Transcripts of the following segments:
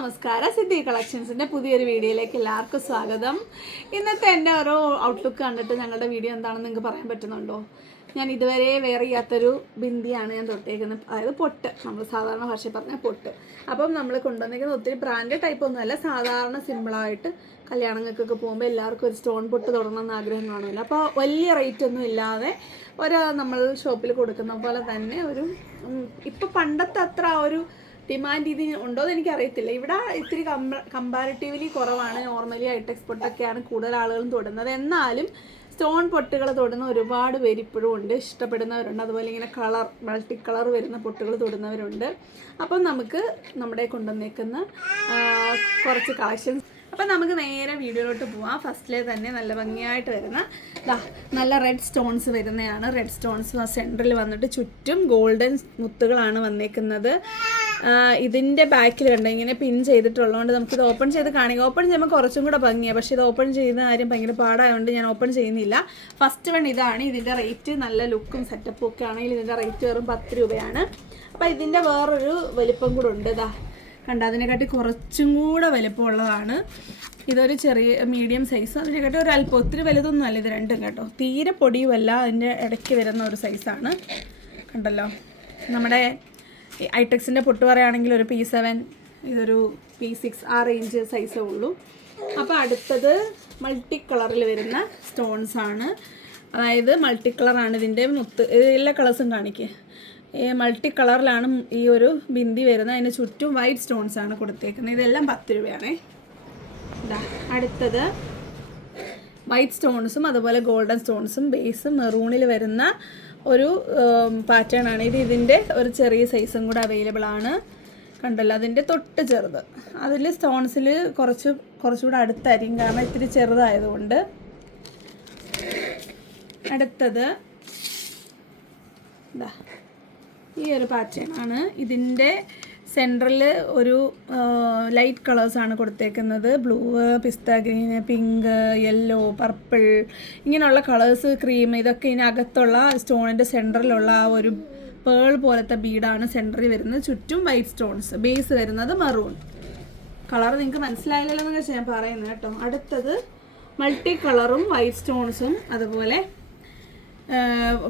നമസ്കാരം. സിദ്ധി കളക്ഷൻസിൻ്റെ പുതിയൊരു വീഡിയോയിലേക്ക് എല്ലാവർക്കും സ്വാഗതം. ഇന്നത്തെ എൻ്റെ ഓരോ ഔട്ട്ലുക്ക് കണ്ടിട്ട് ഞങ്ങളുടെ വീഡിയോ എന്താണെന്ന് നിങ്ങൾക്ക് പറയാൻ പറ്റുന്നുണ്ടോ? ഞാൻ ഇതുവരെ വെയർ ചെയ്യാത്തൊരു ബിന്ദിയാണ് ഞാൻ തൊട്ടേക്കുന്നത്, അതായത് പൊട്ട്. നമ്മൾ സാധാരണ ഭാഷയിൽ പറഞ്ഞാൽ പൊട്ട്. അപ്പം നമ്മൾ കൊണ്ടുവന്നേക്കുന്നത് ഒത്തിരി ബ്രാൻഡ് ടൈപ്പ് ഒന്നുമല്ല, സാധാരണ സിമ്പിളായിട്ട് കല്യാണങ്ങൾക്കൊക്കെ പോകുമ്പോൾ എല്ലാവർക്കും ഒരു സ്റ്റോൺ പൊട്ട് തൊടണമെന്ന് ആഗ്രഹം കാണുമല്ലോ. അപ്പോൾ വലിയ റേറ്റ് ഒന്നും ഇല്ലാതെ നമ്മൾ ഷോപ്പിൽ കൊടുക്കുന്ന പോലെ തന്നെ ഒരു ഇപ്പോൾ പണ്ടത്തെ അത്ര ആ ഒരു ഡിമാൻഡ് ഇത് ഉണ്ടോ എന്ന് എനിക്കറിയത്തില്ല. ഇവിടെ ഇത്തിരി കമ്പാരിറ്റീവ്ലി കുറവാണ്. നോർമലി ഹൈടെക്സ് പൊട്ടൊക്കെയാണ് കൂടുതൽ ആളുകളും തൊടുന്നത്. എന്നാലും സ്റ്റോൺ പൊട്ടുകൾ തൊടുന്ന ഒരുപാട് പേര് ഇപ്പോഴും ഉണ്ട്, ഇഷ്ടപ്പെടുന്നവരുണ്ട്. അതുപോലെ ഇങ്ങനെ മൾട്ടി കളർ വരുന്ന പൊട്ടുകൾ തൊടുന്നവരുണ്ട്. അപ്പം നമുക്ക് നമ്മുടെ കൊണ്ടുവന്നേക്കുന്ന കുറച്ച് കളക്ഷൻസ്. അപ്പം നമുക്ക് നേരെ വീഡിയോയിലോട്ട് പോവാം. ഫസ്റ്റിലെ തന്നെ നല്ല ഭംഗിയായിട്ട് വരുന്ന നല്ല റെഡ് സ്റ്റോൺസ് വരുന്നതാണ്. റെഡ് സ്റ്റോൺസ് സെൻറ്ററിൽ വന്നിട്ട് ചുറ്റും ഗോൾഡൻ മുത്തുകളാണ് വന്നേക്കുന്നത്. ഇതിൻ്റെ ബാക്കിൽ കണ്ടോ ഇങ്ങനെ പിൻ ചെയ്തിട്ടുള്ളതുകൊണ്ട് നമുക്കിത് ഓപ്പൺ ചെയ്ത് കാണിക്കാം. ഓപ്പൺ ചെയ്യുമ്പോൾ കുറച്ചും കൂടെ ഭംഗിയാണ്, പക്ഷേ ഇത് ഓപ്പൺ ചെയ്യുന്ന കാര്യം ഭയങ്കര പാടായതുകൊണ്ട് ഞാൻ ഓപ്പൺ ചെയ്യുന്നില്ല. ഫസ്റ്റ് വൺ ഇതാണ്. ഇതിൻ്റെ റേറ്റ് നല്ല ലുക്കും സെറ്റപ്പും ഒക്കെ ആണെങ്കിൽ ഇതിൻ്റെ റേറ്റ് വെറും 10 രൂപയാണ്. അപ്പോൾ ഇതിൻ്റെ വേറൊരു വലിപ്പം കൂടെ ഉണ്ട്. കണ്ട, അതിനെക്കാട്ടി കുറച്ചും കൂടെ വലിപ്പമുള്ളതാണ്. ഇതൊരു ചെറിയ മീഡിയം സൈസ്. അതിനെക്കാട്ടി ഒരു അല്പം ഒത്തിരി വലുതൊന്നും അല്ല ഇത് രണ്ടും കേട്ടോ. തീരെ പൊടിയുമല്ല, അതിൻ്റെ ഇടയ്ക്ക് വരുന്ന ഒരു സൈസാണ്. കണ്ടല്ലോ, നമ്മുടെ ഹൈടെക്സിൻ്റെ പൊട്ട് പറയുകയാണെങ്കിൽ ഒരു P7, ഇതൊരു P6, ആ റേഞ്ച് സൈസേ ഉള്ളൂ. അപ്പോൾ അടുത്തത് മൾട്ടി കളറിൽ വരുന്ന സ്റ്റോൺസ് ആണ്. അതായത് മൾട്ടി കളറാണ് ഇതിൻ്റെ മുത്ത്. എല്ലാ കളേഴ്സും കാണിക്കുക. മൾട്ടി കളറിലാണ് ഈ ഒരു ബിന്ദി വരുന്നത്. അതിന് ചുറ്റും വൈറ്റ് സ്റ്റോൺസ് ആണ് കൊടുത്തേക്കുന്നത്. ഇതെല്ലാം 10 രൂപയാണേ. അടുത്തത് വൈറ്റ് സ്റ്റോൺസും അതുപോലെ ഗോൾഡൻ സ്റ്റോൺസും ബേസ് മെറൂണിൽ വരുന്ന ഒരു പാറ്റേൺ ആണ് ഇത്. ഇതിൻ്റെ ഒരു ചെറിയ സൈസും കൂടെ അവൈലബിൾ ആണ്. കണ്ടല്ലോ, അതിൻ്റെ തൊട്ട് ചെറുത്. അതിൽ സ്റ്റോൺസിൽ കുറച്ചുകൂടെ അടുത്തായിരിക്കും, കാരണം ഇത്തിരി ചെറുതായതുകൊണ്ട്. അടുത്തത് ഈ ഒരു പാറ്റേൺ ആണ്. ഇതിൻ്റെ സെൻട്രൽ ഒരു ലൈറ്റ് കളേഴ്സാണ് കൊടുത്തേക്കുന്നത്. ബ്ലൂ, പിസ്ത ഗ്രീന്, പിങ്ക്, യെല്ലോ, പർപ്പിൾ, ഇങ്ങനെയുള്ള കളേഴ്സ്, ക്രീം, ഇതൊക്കെ ഇതിനകത്തുള്ള സ്റ്റോണിൻ്റെ സെൻട്രലുള്ള ആ ഒരു പേൾ പോലത്തെ ബീഡാണ് സെൻറ്ററിൽ വരുന്നത്. ചുറ്റും വൈറ്റ് സ്റ്റോൺസ്. ബേസ് വരുന്നത് മെറൂൺ കളർ. നിങ്ങൾക്ക് മനസ്സിലായില്ലല്ലോ എന്ന് വെച്ചാൽ ഞാൻ പറയുന്നത് കേട്ടോ. അടുത്തത് മൾട്ടി കളറും വൈറ്റ് സ്റ്റോൺസും അതുപോലെ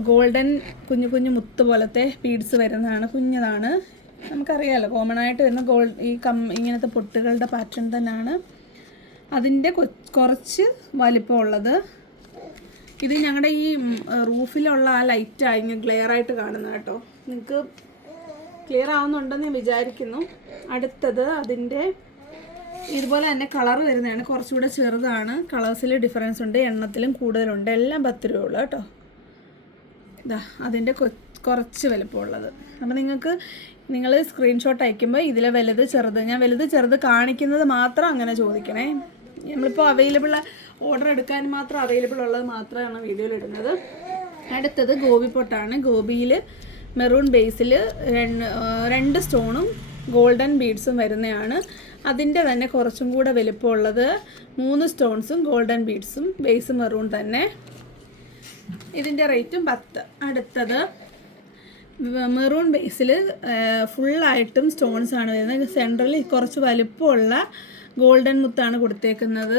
ഗോൾഡൻ കുഞ്ഞു കുഞ്ഞു മുത്ത് പോലത്തെ ബീഡ്സ് വരുന്നതാണ്. കുഞ്ഞതാണ്, നമുക്കറിയാമല്ലോ, കോമൺ ആയിട്ട് വരുന്ന ഇങ്ങനത്തെ പൊട്ടുകളുടെ പാറ്റേൺ തന്നെയാണ്. അതിൻ്റെ കുറച്ച് വലിപ്പമുള്ളത്. ഇത് ഞങ്ങളുടെ ഈ റൂഫിലുള്ള ആ ലൈറ്റാണ് ഇങ്ങനെ ക്ലിയർ ആയിട്ട് കാണുന്നത് കേട്ടോ. നിങ്ങൾക്ക് ക്ലിയർ ആവുന്നുണ്ടെന്ന് ഞാൻ വിചാരിക്കുന്നു. അടുത്തത് അതിൻ്റെ ഇതുപോലെ തന്നെ കളർ വരുന്നതാണ്. കുറച്ചുകൂടെ ചെറുതാണ്. കളേഴ്സിൽ ഡിഫറൻസ് ഉണ്ട്, എണ്ണത്തിലും കൂടുതലുണ്ട്. എല്ലാം 10 രൂപ ഉള്ളു കേട്ടോ. അതിൻ്റെ കുറച്ച് വലുപ്പമുള്ളത്. അപ്പോൾ നിങ്ങൾ സ്ക്രീൻഷോട്ട് അയക്കുമ്പോൾ ഇതിലെ വലുത് ചെറുത്, ഞാൻ വലുത് ചെറുത് കാണിക്കുന്നത് മാത്രം അങ്ങനെ ചോദിക്കണേ. നമ്മളിപ്പോൾ ഓർഡർ എടുക്കാൻ മാത്രം അവൈലബിൾ ഉള്ളത് മാത്രമാണ് വീഡിയോയിൽ ഇടുന്നത്. അടുത്തത് ഗോപി പൊട്ടാണ്. ഗോപിയിൽ മെറൂൺ ബേസിൽ 2 സ്റ്റോണും ഗോൾഡൻ ബീഡ്സും വരുന്നതാണ്. അതിൻ്റെ തന്നെ കുറച്ചും കൂടെ വലുപ്പമുള്ളത് 3 സ്റ്റോൺസും ഗോൾഡൻ ബീഡ്സും, ബേസ് മെറൂൺ തന്നെ. ഇതിൻ്റെ റേറ്റും 10. അടുത്തത് മെറൂൺ ബേസിൽ ഫുള്ളായിട്ടും സ്റ്റോൺസ് ആണ് വരുന്നത്. സെൻട്രലിൽ കുറച്ച് വലുപ്പമുള്ള ഗോൾഡൻ മുത്താണ് കൊടുത്തേക്കുന്നത്.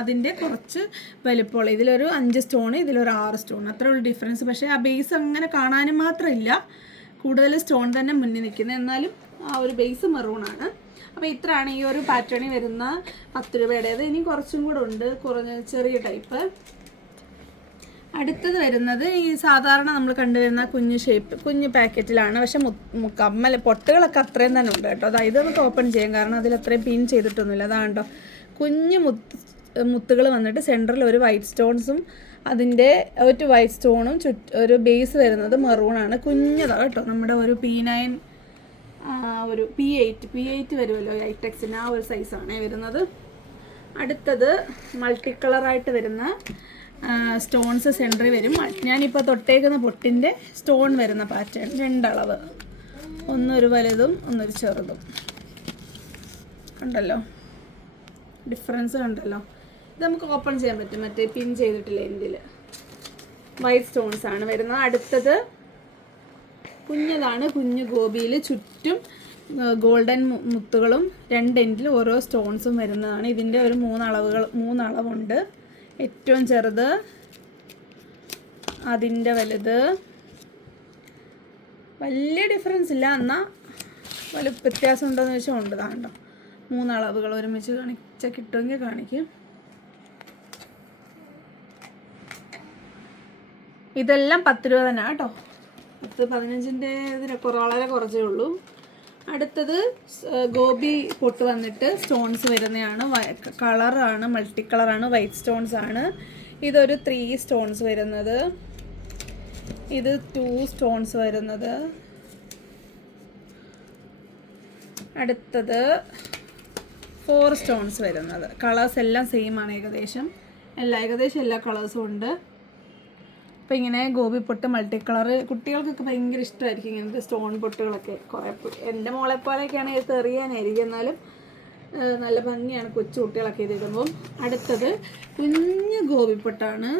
അതിൻ്റെ കുറച്ച് വലുപ്പമുള്ള, ഇതിലൊരു 5 സ്റ്റോൺ, ഇതിലൊരു 6 സ്റ്റോൺ, അത്ര ഉള്ള ഡിഫറൻസ്. പക്ഷേ ആ ബേസ് അങ്ങനെ കാണാനും മാത്രമില്ല, കൂടുതൽ സ്റ്റോൺ തന്നെ മുന്നിൽ നിൽക്കുന്നത്. എന്നാലും ആ ഒരു ബേസ് മെറൂണാണ്. അപ്പോൾ ഇത്രയാണ് ഈ ഒരു പാറ്റേണിൽ വരുന്ന 10 രൂപയുടേത്. ഇനി കുറച്ചും കൂടെ ഉണ്ട്, ചെറിയ ടൈപ്പ്. അടുത്തത് വരുന്നത് ഈ സാധാരണ നമ്മൾ കണ്ടുവരുന്ന കുഞ്ഞു പാക്കറ്റിലാണ്. പക്ഷെ കമ്മൽ പൊട്ടുകളൊക്കെ അത്രയും തന്നെ ഉണ്ട് കേട്ടോ. ഇത് നമുക്ക് ഓപ്പൺ ചെയ്യാം, കാരണം അതിൽ അത്രയും പിൻ ചെയ്തിട്ടൊന്നുമില്ല. അതാണ് കേട്ടോ കുഞ്ഞു മുത്തുകൾ വന്നിട്ട് സെൻറ്ററിൽ ഒരു വൈറ്റ് സ്റ്റോൺസും അതിൻ്റെ ഒരു വൈറ്റ് സ്റ്റോണും ഒരു ബേസ് വരുന്നത് മെറൂണാണ്. കുഞ്ഞതാണ് കേട്ടോ. നമ്മുടെ ഒരു P9, ഒരു P8 വരുമല്ലോ ഹൈടെക്സിന്, ആ ഒരു സൈസാണ് വരുന്നത്. അടുത്തത് മൾട്ടി കളറായിട്ട് വരുന്ന സ്റ്റോൺസ് സെൻറ്ററിൽ വരും. ഞാനിപ്പോൾ തൊട്ടേക്കുന്ന പൊട്ടിൻ്റെ സ്റ്റോൺ വരുന്ന പാറ്റേൺ 2 അളവ്, ഒന്നൊരു വലുതും ഒന്നൊരു ചെറുതും. കണ്ടല്ലോ ഡിഫറൻസ് കണ്ടല്ലോ. ഇത് നമുക്ക് ഓപ്പൺ ചെയ്യാൻ പറ്റും, മറ്റേ പിൻ ചെയ്തിട്ടില്ല. എൻഡിൽ വൈറ്റ് സ്റ്റോൺസ് ആണ് വരുന്നത്. അടുത്തത് കുഞ്ഞതാണ്. കുഞ്ഞു ഗോപിയിൽ ചുറ്റും ഗോൾഡൻ മുത്തുകളും 2 എൻഡിൽ ഓരോ സ്റ്റോൺസും വരുന്നതാണ്. ഇതിൻ്റെ ഒരു 3 അളവുണ്ട്. ഏറ്റവും ചെറുത്, അതിൻ്റെ വലുത്. വലിയ ഡിഫറൻസ് ഇല്ല, എന്നാൽ വലിയ വ്യത്യാസം ഉണ്ടോയെന്ന് വെച്ചാൽ ഉണ്ട്. താണ്ടോ 3 അളവുകൾ ഒരുമിച്ച് കാണിച്ചാൽ കിട്ടുമെങ്കിൽ കാണിക്കും. ഇതെല്ലാം 10 രൂപ തന്നെ കേട്ടോ. 15-ൻ്റെ ഇതിന് വളരെ കുറച്ചേ ഉള്ളൂ. അടുത്തത് ഗോപി പൊട്ട് വന്നിട്ട് സ്റ്റോൺസ് വരുന്നതാണ്. കളറാണ്, മൾട്ടി കളറാണ്, വൈറ്റ് സ്റ്റോൺസ് ആണ്. ഇതൊരു 3 സ്റ്റോൺസ് വരുന്നത്, ഇത് 2 സ്റ്റോൺസ് വരുന്നത്. അടുത്തത് 4 സ്റ്റോൺസ് വരുന്നത്. കളേഴ്സ് എല്ലാം സെയിം ആണ്, ഏകദേശം എല്ലാ കളേഴ്സും ഉണ്ട്. അപ്പോൾ ഇങ്ങനെ ഗോപി പൊട്ട് മൾട്ടി കളർ കുട്ടികൾക്കൊക്കെ ഭയങ്കര ഇഷ്ടമായിരിക്കും ഇങ്ങനത്തെ സ്റ്റോൺ പൊട്ടുകളൊക്കെ. കുറേ എൻ്റെ മോളെപ്പോലെയൊക്കെയാണ് ഇത് എറിയാനായിരിക്കും, എന്നാലും നല്ല ഭംഗിയാണ് കൊച്ചു കുട്ടികളൊക്കെ ഇതിടുമ്പം. അടുത്തത് കുഞ്ഞ് ഗോപി പൊട്ടാണ്,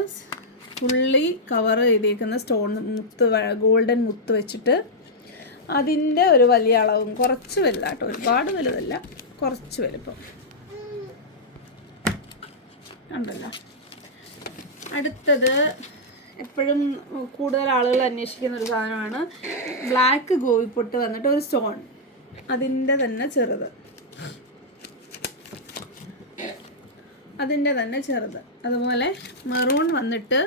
ഫുള്ളി കവർ ചെയ്തേക്കുന്ന സ്റ്റോൺ മുത്ത്, ഗോൾഡൻ മുത്ത് വെച്ചിട്ട്. അതിൻ്റെ ഒരു വലിയ അളവും, കുറച്ച് വലുതാട്ടോ, ഒരുപാട് വലുതല്ല, കുറച്ച് വലുപ്പം ഉണ്ടല്ലോ. അടുത്തത് എപ്പോഴും കൂടുതൽ ആളുകൾ അന്വേഷിക്കുന്ന ഒരു സാധനമാണ് ബ്ലാക്ക് ഗോപിപ്പൊട്ട് വന്നിട്ട് ഒരു സ്റ്റോൺ, അതിൻ്റെ തന്നെ ചെറുത്. അതുപോലെ മെറൂൺ വന്നിട്ട്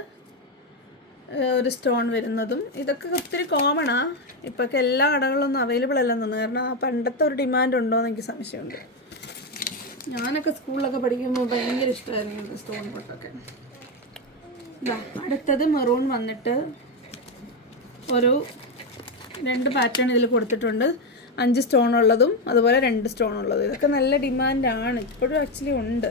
ഒരു സ്റ്റോൺ വരുന്നതും. ഇതൊക്കെ ഒത്തിരി കോമണാ, ഇപ്പോഴൊക്കെ എല്ലാ കടകളിലൊന്നും അവൈലബിൾ അല്ലെന്ന് തോന്നുന്നു. കാരണം ആ പണ്ടത്തെ ഒരു ഡിമാൻഡ് ഉണ്ടോ എന്ന് എനിക്ക് സംശയമുണ്ട്. ഞാനൊക്കെ സ്കൂളിലൊക്കെ പഠിക്കുമ്പോൾ ഭയങ്കര ഇഷ്ടമായിരുന്നു ഇങ്ങനത്തെ സ്റ്റോൺ പൊട്ടൊക്കെ. അടുത്തത് മെറൂൺ വന്നിട്ട് ഒരു 2 പാറ്റേൺ ഇതിൽ കൊടുത്തിട്ടുണ്ട്. 5 സ്റ്റോൺ ഉള്ളതും അതുപോലെ 2 സ്റ്റോൺ ഉള്ളതും. ഇതൊക്കെ നല്ല ഡിമാൻഡാണ്, ഇപ്പോഴും ആക്ച്വലി ഉണ്ട്.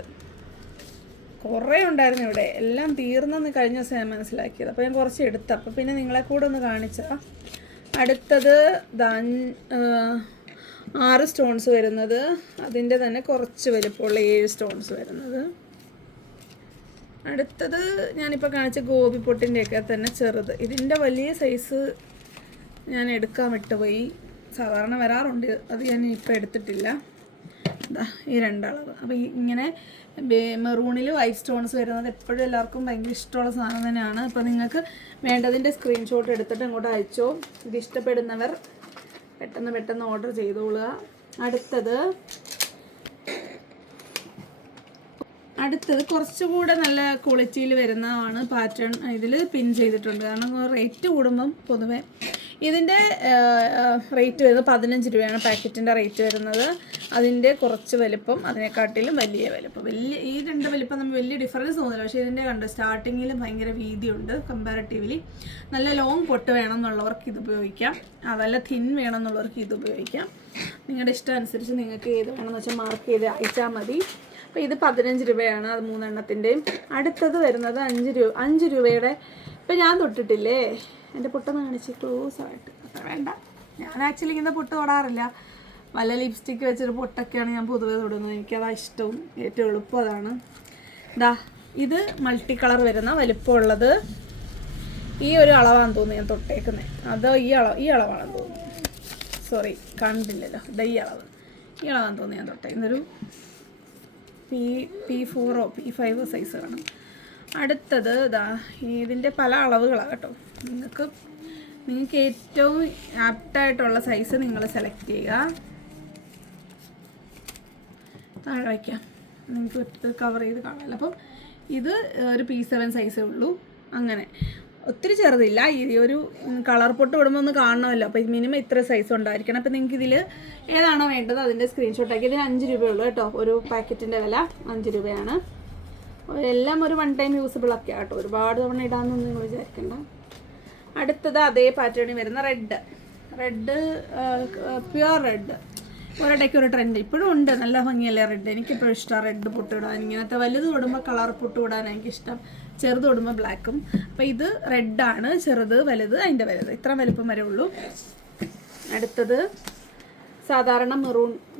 കുറേ ഉണ്ടായിരുന്നു ഇവിടെ, എല്ലാം തീർന്നെന്ന് കഴിഞ്ഞ ദിവസം ഞാൻ മനസ്സിലാക്കിയത്. അപ്പോൾ ഞാൻ കുറച്ച് എടുത്തു, അപ്പോൾ പിന്നെ നിങ്ങളെ കൂടെ ഒന്ന് കാണിച്ചാൽ. അടുത്തത് 6 സ്റ്റോൺസ് വരുന്നത്, അതിൻ്റെ തന്നെ കുറച്ച് വലുപ്പമുള്ള 7 സ്റ്റോൺസ് വരുന്നത്. അടുത്തത് ഞാനിപ്പോൾ കാണിച്ച ഗോപി പൊട്ടിൻ്റെയൊക്കെ തന്നെ ചെറുത്. ഇതിൻ്റെ വലിയ സൈസ് ഞാൻ എടുക്കാൻ വിട്ടുപോയി, സാധാരണ വരാറുണ്ട്, അത് ഞാൻ ഇപ്പോൾ എടുത്തിട്ടില്ല. ഈ 2 അളവ്. അപ്പോൾ ഇങ്ങനെ മെറൂണിൽ വൈറ്റ് സ്റ്റോൺസ് വരുന്നത് എപ്പോഴും എല്ലാവർക്കും ഭയങ്കര ഇഷ്ടമുള്ള സാധനം തന്നെയാണ്. അപ്പോൾ നിങ്ങൾക്ക് വേണ്ടതിൻ്റെ സ്ക്രീൻഷോട്ട് എടുത്തിട്ട് ഇങ്ങോട്ട് അയച്ചോ. ഇത് ഇഷ്ടപ്പെടുന്നവർ പെട്ടെന്ന് ഓർഡർ ചെയ്തോളുക. അടുത്തത് കുറച്ചുകൂടെ നല്ല ക്വാളിറ്റിയിൽ വരുന്നതാണ് പാറ്റേൺ. ഇതിൽ പിൻ ചെയ്തിട്ടുണ്ട്, കാരണം റേറ്റ് കൂടുമ്പം പൊതുവെ ഇതിൻ്റെ റേറ്റ് വരുന്നത് 15 രൂപയാണ് പാക്കറ്റിൻ്റെ റേറ്റ് വരുന്നത്. അതിൻ്റെ കുറച്ച് വലിപ്പം, അതിനെക്കാട്ടിലും വലിയ വലിപ്പം. ഈ 2 വലിപ്പം നമ്മൾ വലിയ ഡിഫറൻസ് തോന്നില്ല. പക്ഷേ ഇതിൻ്റെ കണ്ട് സ്റ്റാർട്ടിങ്ങിൽ ഭയങ്കര വീതിയുണ്ട് കമ്പാരിറ്റീവ്ലി. നല്ല ലോങ് പൊട്ട് വേണം എന്നുള്ളവർക്ക് ഇത് ഉപയോഗിക്കാം, അതല്ല തിൻ വേണം എന്നുള്ളവർക്ക് ഇത് ഉപയോഗിക്കാം. നിങ്ങളുടെ ഇഷ്ടം അനുസരിച്ച് നിങ്ങൾക്ക് ഏത് വേണമെന്ന് വെച്ചാൽ മാർക്ക് ചെയ്ത് അയച്ചാൽ മതി. അപ്പോൾ ഇത് 15 രൂപയാണ്, അത് 3 എണ്ണത്തിൻ്റെയും. അടുത്തത് വരുന്നത് 5 രൂപയുടെ. ഇപ്പം ഞാൻ തൊട്ടിട്ടില്ലേ, എൻ്റെ പൊട്ടൊന്ന് കാണിച്ച് ക്ലോസ് ആയിട്ട്. അത്ര വേണ്ട, ഞാൻ ആക്ച്വലി ഇങ്ങനെ പൊട്ട് തൊടാറില്ല. വല്ല ലിപ്സ്റ്റിക്ക് വെച്ചൊരു പൊട്ടൊക്കെയാണ് ഞാൻ പൊതുവെ തൊടുന്നത്, എനിക്കതാ ഇഷ്ടവും ഏറ്റവും എളുപ്പം അതാണ്. ഇത് മൾട്ടി കളർ വരുന്ന വലിപ്പമുള്ളത്. ഈ ഒരു അളവാണെന്ന് തോന്നുന്നു ഞാൻ തൊട്ടേക്കുന്നത്, അതോ ഈ അളവാണെന്ന് തോന്നുന്നു, സോറി കണ്ടില്ലല്ലോ. ഈ അളവാണെന്ന് തോന്നുന്നു ഞാൻ തൊട്ടേക്കുന്നൊരു P4 P5 സൈസ് കാണും. അടുത്തത് ഇതിൻ്റെ പല അളവുകളാണ് കേട്ടോ. നിങ്ങൾക്ക് ഏറ്റവും ആപ്റ്റായിട്ടുള്ള സൈസ് നിങ്ങൾ സെലക്ട് ചെയ്യുക. താഴെ വയ്ക്കാം, നിങ്ങൾക്ക് കവർ ചെയ്ത് കാണാമല്ലോ. അപ്പം ഇത് ഒരു P7 സൈസേ ഉള്ളൂ. അങ്ങനെ ഒത്തിരി ചെറുതില്ല. ഈ ഒരു കളർ പൊട്ട് വിടുമ്പോൾ ഒന്ന് കാണണമല്ലോ, അപ്പോൾ മിനിമം ഇത്ര സൈസ് ഉണ്ടായിരിക്കണം. അപ്പോൾ നിങ്ങൾക്ക് ഇതിൽ ഏതാണോ വേണ്ടത് അതിൻ്റെ സ്ക്രീൻഷോട്ട് ആക്കി. ഇതിന് 5 രൂപയുള്ളൂ കേട്ടോ, ഒരു പാക്കറ്റിൻ്റെ വില 5 രൂപയാണ്. എല്ലാം ഒരു 1 ടൈം യൂസബിളൊക്കെ ആട്ടോ, ഒരുപാട് തവണ ഇടാമെന്നൊന്നും നിങ്ങൾ വിചാരിക്കണ്ട. അടുത്തത് അതേ പാറ്റേണിൽ വരുന്ന റെഡ് പ്യുവർ റെഡ്. ഒരിടയ്ക്ക് ഒരു ട്രെൻഡ് ഇപ്പോഴും ഉണ്ട്, നല്ല ഭംഗിയല്ലേ റെഡ്. എനിക്കിപ്പോഴും ഇഷ്ടമാണ് റെഡ് പൊട്ട് ഇടാൻ. ഇങ്ങനത്തെ വലുത് തൊടുമ്പോൾ കളർ പൊട്ട് ഇടാൻ എനിക്കിഷ്ടം, ചെറുത് തൊടുമ്പോൾ ബ്ലാക്കും. അപ്പോൾ ഇത് റെഡാണ്, ചെറുത് വലുത്, അതിൻ്റെ വലുത് ഇത്ര വലുപ്പം വരെ ഉള്ളൂ. അടുത്തത് സാധാരണ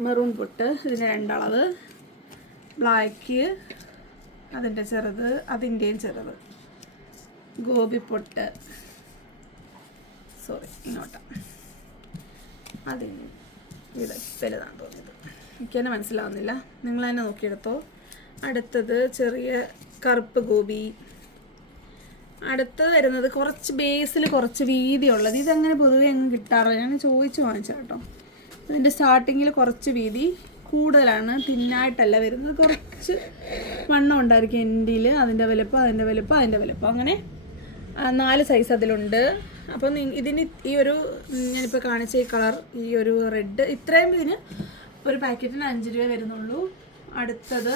മെറൂൺ പൊട്ട്, ഇതിൻ്റെ 2 അളവ്. ബ്ലാക്ക്, അതിൻ്റെ ചെറുത്, അതിൻ്റെയും ചെറുത്. ഗോപി പൊട്ട്, സോറി ഇങ്ങോട്ടാ, അതിൻ്റെ ഇത് വലുതാണെന്ന് തോന്നിയത്, എനിക്ക് തന്നെ മനസ്സിലാവുന്നില്ല, നിങ്ങൾ തന്നെ നോക്കിയെടുത്തോ. അടുത്തത് ചെറിയ കറുപ്പ് ഗോപി. അടുത്തത് വരുന്നത് കുറച്ച് ബേസിൽ കുറച്ച് വീതിയുള്ളത്. ഇതങ്ങനെ പൊതുവെ അങ്ങ് കിട്ടാറില്ല, ഞാൻ ചോദിച്ച് വാങ്ങിച്ചാൽ കേട്ടോ. ഇതിൻ്റെ സ്റ്റാർട്ടിങ്ങിൽ കുറച്ച് വീതി കൂടുതലാണ്, തിന്നായിട്ടല്ല വരുന്നത്, കുറച്ച് വണ്ണം ഉണ്ടായിരിക്കും എൻഡിൽ. അതിൻ്റെ വലുപ്പം അങ്ങനെ 4 സൈസ് അതിലുണ്ട്. അപ്പം ഇതിന് ഈ ഒരു ഞാനിപ്പോൾ കാണിച്ച ഈ കളർ, ഈ ഒരു റെഡ്, ഇത്രയും ഇതിന് ഒരു പാക്കറ്റിന് 5 രൂപ വരുന്നുള്ളൂ. അടുത്തത്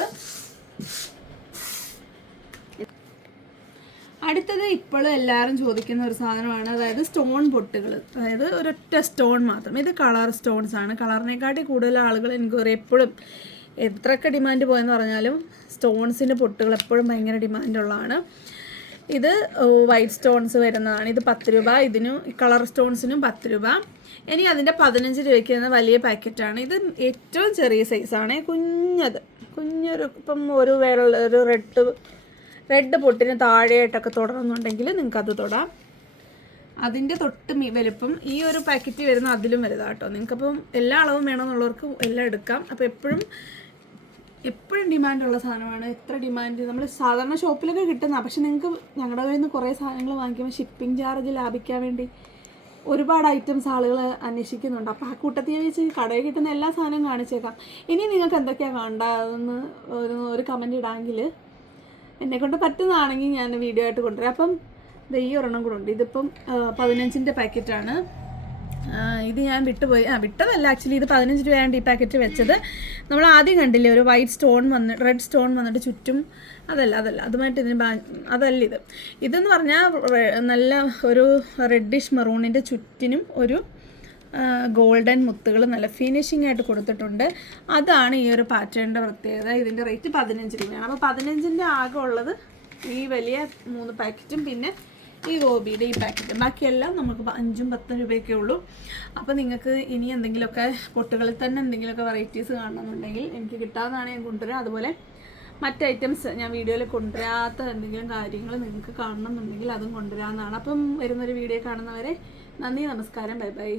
ഇപ്പോഴും എല്ലാവരും ചോദിക്കുന്ന ഒരു സാധനമാണ്, അതായത് സ്റ്റോൺ പൊട്ടുകൾ. അതായത് ഒരൊറ്റ സ്റ്റോൺ മാത്രം. ഇത് കളർ സ്റ്റോൺസ് ആണ്. കളറിനെക്കാട്ടി കൂടുതൽ ആളുകൾ എൻക്വയറി എപ്പോഴും എത്രയൊക്കെ ഡിമാൻഡ് പോയെന്ന് പറഞ്ഞാലും സ്റ്റോൺസിൻ്റെ പൊട്ടുകൾ എപ്പോഴും ഭയങ്കര ഡിമാൻഡുള്ളതാണ്. ഇത് വൈറ്റ് സ്റ്റോൺസ് വരുന്നതാണ്. ഇത് 10 രൂപ. ഇതിന് കളർ സ്റ്റോൺസിനും 10 രൂപ. ഇനി അതിൻ്റെ 15 രൂപയ്ക്ക് വരുന്ന വലിയ പാക്കറ്റാണ്. ഇത് ഏറ്റവും ചെറിയ സൈസാണ്, കുഞ്ഞൊരു ഇപ്പം ഒരു റെഡ് പൊട്ടിന് താഴെയായിട്ടൊക്കെ തൊടണമെന്നുണ്ടെങ്കിൽ നിങ്ങൾക്ക് അത് തൊടാം. അതിൻ്റെ തൊട്ട് വലുപ്പം ഈ ഒരു പാക്കറ്റ് വരുന്ന അതിലും വലുതാണ് കേട്ടോ. നിങ്ങൾക്കപ്പം എല്ലാ അളവും വേണമെന്നുള്ളവർക്ക് എല്ലാം എടുക്കാം. അപ്പോൾ എപ്പോഴും ഡിമാൻഡുള്ള സാധനമാണ്. എത്ര ഡിമാൻഡ് നമ്മൾ സാധാരണ ഷോപ്പിലൊക്കെ കിട്ടുന്ന, പക്ഷെ നിങ്ങൾക്ക് ഞങ്ങളുടെ കയ്യിൽ നിന്ന് കുറേ സാധനങ്ങൾ വാങ്ങിക്കുമ്പോൾ ഷിപ്പിംഗ് ചാർജ് ലാഭിക്കാൻ വേണ്ടി ഒരുപാട് ഐറ്റംസ് ആളുകൾ അന്വേഷിക്കുന്നുണ്ട്. അപ്പോൾ ആ കൂട്ടത്തിൽ വെച്ച് കടയിൽ കിട്ടുന്ന എല്ലാ സാധനവും കാണിച്ചേക്കാം. ഇനി നിങ്ങൾക്ക് എന്തൊക്കെയാണ് വേണ്ടതെന്ന് ഒരു കമൻറ്റ് ഇടാമെങ്കിൽ എന്നെക്കൊണ്ട് പറ്റുന്നതാണെങ്കിൽ ഞാൻ വീഡിയോ ആയിട്ട് കൊണ്ടുവരാം. അപ്പം ഈ ഒരെണ്ണം കൂടെ ഉണ്ട്. ഇതിപ്പം 15ൻ്റെ പാക്കറ്റാണ്. ഇത് ഞാൻ വിട്ടതല്ല ആക്ച്വലി. ഇത് 15 രൂപയാണ് ഈ പാക്കറ്റ് വെച്ചത്. നമ്മൾ ആദ്യം കണ്ടില്ലേ ഒരു റെഡ് സ്റ്റോൺ വന്നിട്ട് ചുറ്റും, അതല്ല അതുമായിട്ട് അതല്ല ഇതെന്ന് പറഞ്ഞാൽ നല്ല ഒരു റെഡിഷ് മെറൂണിൻ്റെ ചുറ്റിനും ഒരു ഗോൾഡൻ മുത്തുകൾ നല്ല ഫിനിഷിംഗ് ആയിട്ട് കൊടുത്തിട്ടുണ്ട്. അതാണ് ഈ ഒരു പാറ്റേണിൻ്റെ പ്രത്യേകത. ഇതിൻ്റെ റേറ്റ് 15 രൂപയാണ്. അപ്പോൾ 15ൻ്റെ ആകെ ഉള്ളത് ഈ വലിയ 3 പാക്കറ്റും പിന്നെ ഈ ഗോപിയുടെ ഈ പാക്കറ്റും. ബാക്കിയെല്ലാം നമുക്ക് 5ഉം 10 രൂപയൊക്കെ ഉള്ളൂ. അപ്പോൾ നിങ്ങൾക്ക് ഇനി എന്തെങ്കിലുമൊക്കെ പൊട്ടുകളിൽ തന്നെ എന്തെങ്കിലുമൊക്കെ വെറൈറ്റീസ് കാണണമെന്നുണ്ടെങ്കിൽ എനിക്ക് കിട്ടാവുന്നതാണ് ഞാൻ കൊണ്ടുവരാം. അതുപോലെ മറ്റ് ഐറ്റംസ് ഞാൻ വീഡിയോയിൽ കൊണ്ടുവരാത്ത എന്തെങ്കിലും കാര്യങ്ങൾ നിങ്ങൾക്ക് കാണണമെന്നുണ്ടെങ്കിൽ അതും കൊണ്ടുവരാവുന്നതാണ്. അപ്പം വരുന്നൊരു വീഡിയോ കാണുന്നവരെ നന്ദി, നമസ്കാരം, ബൈ ബൈ.